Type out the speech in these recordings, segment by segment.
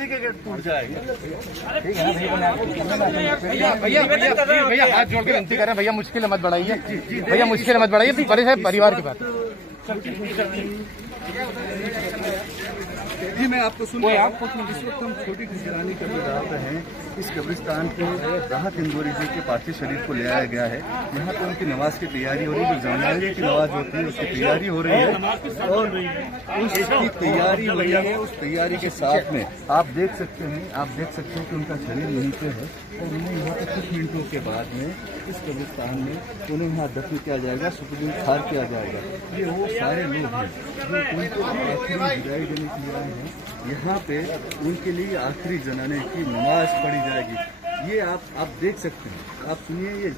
गली के गेट टूट जाएंगे। भैया हाथ जोड़ के विनती कर रहे हैं, भैया मुश्किल मत बढ़ाइए, भैया मुश्किल मत बढ़ाइए, बड़े साहब परिवार की बात। जी मैं आपको सुनिए, आपको इस वक्त हम छोटी खिजरानी कर रहे हैं। इस कब्रिस्तान पे राहत इंदौरी जी के पार्थिव शरीर को ले आया गया है। यहाँ पे उनकी नमाज की तैयारी हो रही है, जो जनाजे की नमाज होती है उसकी तैयारी हो रही है, और उसकी तैयारी हो रही है। उस तैयारी के साथ में आप देख सकते हैं कि उनका शरीर यहीं पे है, और उन्हें यहाँ पे कुछ मिनटों के बाद में इस कब्रिस्तान में उन्हें यहाँ दफन किया जाएगा, सुपुर्द खार किया जाएगा। ये वो सारे लोग हैं जो उनको आखिरी विदाई देने के लिए आए हैं। यहाँ पे उनके लिए आखिरी जनाने की नमाज पढ़ी जाएगी। ये आप देख सकते हैं, आप सुनिए, ये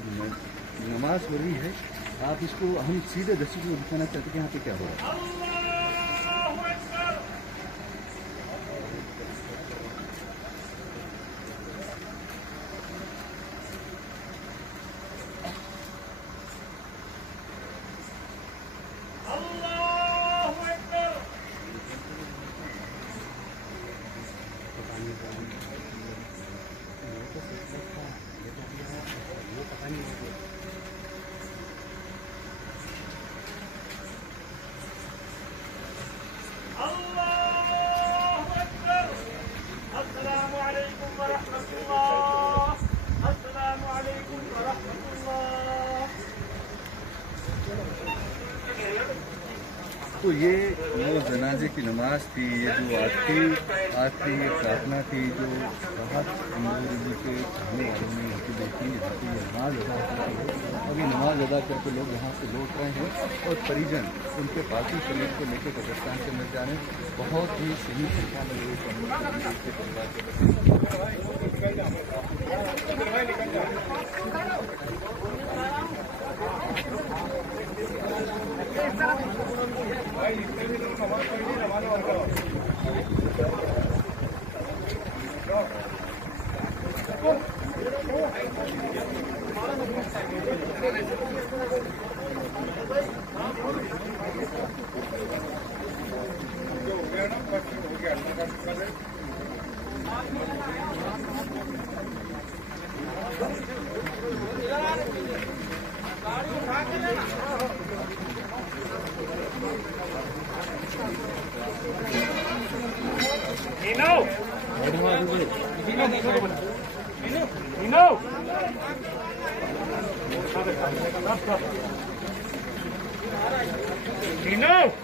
नमाज हो रही है। आप इसको हम सीधे दर्शकों को दिखाना चाहते हैं कि यहाँ पे क्या हो रहा है। तो ये वो जनाजे की नमाज थी, ये जो आखिरी प्रार्थना थी, जो राहत इंदौरी जी के चाहने वालों ने यहाँ पे देखी, यहाँ पे नमाज अदा करके, और ये नमाज अदा करके लोग यहाँ से लौट रहे हैं, और परिजन उनके पार्थिव शरीर को लेकर कब्रिस्तान से मिल जा रहे हैं। बहुत ही सही संख्या में लोग Nino!